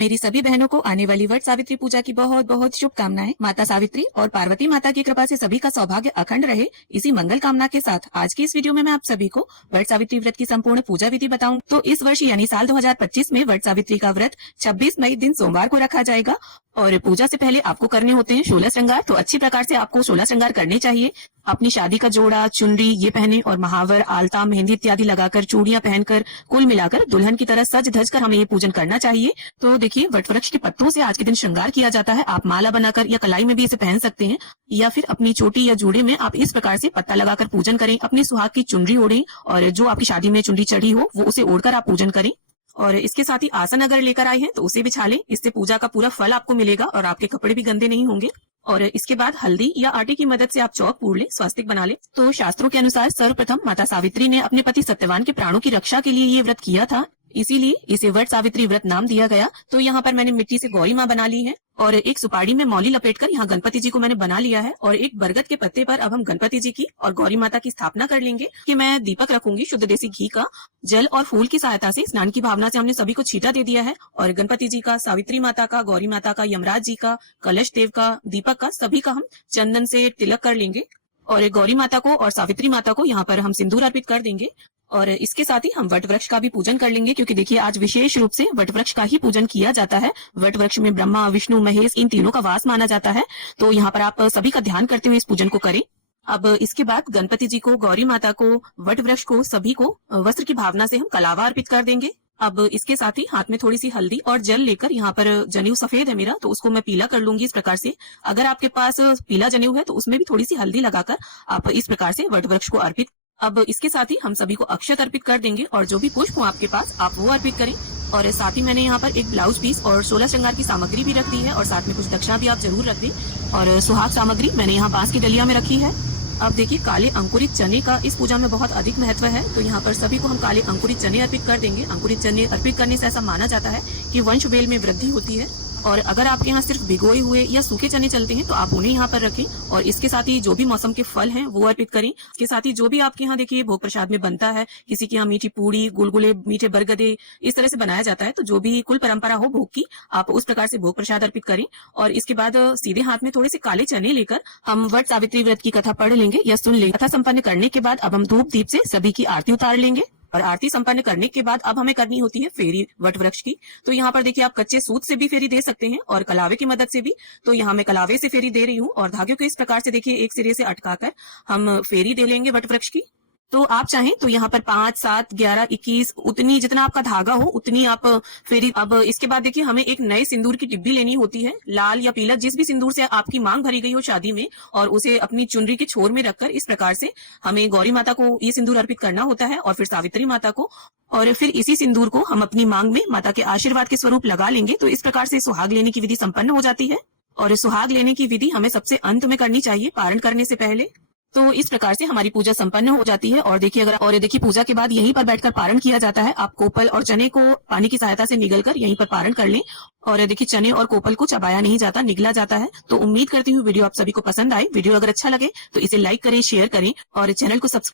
मेरी सभी बहनों को आने वाली वट सावित्री पूजा की बहुत बहुत शुभकामनाएं। माता सावित्री और पार्वती माता की कृपा से सभी का सौभाग्य अखंड रहे, इसी मंगल कामना के साथ आज की इस वीडियो में मैं आप सभी को वट सावित्री व्रत की संपूर्ण पूजा विधि बताऊं। तो इस वर्ष यानी साल 2025 में वट सावित्री का व्रत 26 मई दिन सोमवार को रखा जाएगा और पूजा से पहले आपको करने होते हैं 16 श्रृंगार। तो अच्छी प्रकार से आपको 16 श्रृंगार करने चाहिए। अपनी शादी का जोड़ा, चुनरी ये पहने और महावर, आलता, मेहंदी इत्यादि लगाकर, चूड़ियां पहनकर, कुल मिलाकर दुल्हन की तरह सज धज कर हमें ये पूजन करना चाहिए। तो देखिए, वट वृक्ष के पत्तों से आज के दिन श्रृंगार किया जाता है। आप माला बनाकर या कलाई में भी इसे पहन सकते हैं या फिर अपनी चोटी या जूड़े में आप इस प्रकार से पत्ता लगाकर पूजन करें। अपनी सुहाग की चुनरी ओढ़ें और जो आपकी शादी में चुनरी चढ़ी हो वो उसे ओढ़कर आप पूजन करें। और इसके साथ ही आसन अगर लेकर आए हैं तो उसे बिछा लें। इससे पूजा का पूरा फल आपको मिलेगा और आपके कपड़े भी गंदे नहीं होंगे। और इसके बाद हल्दी या आटे की मदद से आप चौक पूर लें, स्वास्तिक बना लें। तो शास्त्रों के अनुसार सर्वप्रथम माता सावित्री ने अपने पति सत्यवान के प्राणों की रक्षा के लिए ये व्रत किया था, इसीलिए इसे वट सावित्री व्रत नाम दिया गया। तो यहाँ पर मैंने मिट्टी से गौरी माँ बना ली है और एक सुपारी में मौली लपेटकर यहाँ गणपति जी को मैंने बना लिया है। और एक बरगद के पत्ते पर अब हम गणपति जी की और गौरी माता की स्थापना कर लेंगे कि मैं दीपक रखूंगी शुद्ध देसी घी का। जल और फूल की सहायता से स्नान की भावना से हमने सभी को छींटा दे दिया है और गणपति जी का, सावित्री माता का, गौरी माता का, यमराज जी का, कलश देव का, दीपक का, सभी का हम चंदन से तिलक कर लेंगे। और गौरी माता को और सावित्री माता को यहाँ पर हम सिंदूर अर्पित कर देंगे। और इसके साथ ही हम वट वृक्ष का भी पूजन कर लेंगे, क्योंकि देखिए आज विशेष रूप से वट वृक्ष का ही पूजन किया जाता है। वट वृक्ष में ब्रह्मा, विष्णु, महेश इन तीनों का वास माना जाता है। तो यहाँ पर आप सभी का ध्यान करते हुए इस पूजन को करें। अब इसके बाद गणपति जी को, गौरी माता को, वट वृक्ष को, सभी को वस्त्र की भावना से हम कलावा अर्पित कर देंगे। अब इसके साथ ही हाथ में थोड़ी सी हल्दी और जल लेकर, यहाँ पर जनेऊ सफेद है मेरा तो उसको मैं पीला कर लूंगी इस प्रकार से। अगर आपके पास पीला जनेऊ है तो उसमें भी थोड़ी सी हल्दी लगाकर आप इस प्रकार से वट वृक्ष को अर्पित। अब इसके साथ ही हम सभी को अक्षत अर्पित कर देंगे और जो भी पुष्प हो आपके पास आप वो अर्पित करें। और साथ ही मैंने यहाँ पर एक ब्लाउज पीस और 16 श्रृंगार की सामग्री भी रख दी है और साथ में कुछ दक्षिणा भी आप जरूर रख दें। और सुहाग सामग्री मैंने यहाँ बांस की डलिया में रखी है। अब देखिए, काले अंकुरित चने का इस पूजा में बहुत अधिक महत्व है, तो यहाँ पर सभी को हम काले अंकुरित चने अर्पित कर देंगे। अंकुरित चने अर्पित करने से ऐसा माना जाता है कि वंश वेल में वृद्धि होती है। और अगर आपके यहाँ सिर्फ भिगोए हुए या सूखे चने चलते हैं तो आप उन्हें यहाँ पर रखें। और इसके साथ ही जो भी मौसम के फल हैं वो अर्पित करें। इसके साथ ही जो भी आपके यहाँ देखिए भोग प्रसाद में बनता है, किसी के यहाँ मीठी पूड़ी, गुलगुले, मीठे बरगदे इस तरह से बनाया जाता है, तो जो भी कुल परंपरा हो भोग की आप उस प्रकार से भोग प्रसाद अर्पित करें। और इसके बाद सीधे हाथ में थोड़े से काले चने लेकर हम वट सावित्री व्रत की कथा पढ़ लेंगे या सुन लेंगे। कथा संपन्न करने के बाद अब हम धूप दीप से सभी की आरती उतार लेंगे। और आरती संपन्न करने के बाद अब हमें करनी होती है फेरी वट वृक्ष की। तो यहाँ पर देखिए, आप कच्चे सूत से भी फेरी दे सकते हैं और कलावे की मदद से भी। तो यहाँ मैं कलावे से फेरी दे रही हूँ और धागे को इस प्रकार से देखिए एक सिरे से अटकाकर हम फेरी दे लेंगे वट वृक्ष की। तो आप चाहें तो यहाँ पर 5, 7, 11, 21 उतनी जितना आपका धागा हो उतनी आप फेरी। अब इसके बाद देखिए, हमें एक नए सिंदूर की डिब्बी लेनी होती है, लाल या पीला जिस भी सिंदूर से आपकी मांग भरी गई हो शादी में, और उसे अपनी चुनरी के छोर में रखकर इस प्रकार से हमें गौरी माता को ये सिंदूर अर्पित करना होता है और फिर सावित्री माता को। और फिर इसी सिंदूर को हम अपनी मांग में माता के आशीर्वाद के स्वरूप लगा लेंगे। तो इस प्रकार से सुहाग लेने की विधि संपन्न हो जाती है। और सुहाग लेने की विधि हमें सबसे अंत में करनी चाहिए, पारण करने से पहले। तो इस प्रकार से हमारी पूजा संपन्न हो जाती है। और देखिए पूजा के बाद यहीं पर बैठकर पारण किया जाता है। आप कोपल और चने को पानी की सहायता से निगलकर यहीं पर पारण कर लें। और देखिए, चने और कोपल को चबाया नहीं जाता, निगला जाता है। तो उम्मीद करती हूँ वीडियो आप सभी को पसंद आए। वीडियो अगर अच्छा लगे तो इसे लाइक करें, शेयर करें और चैनल को सब्सक्राइब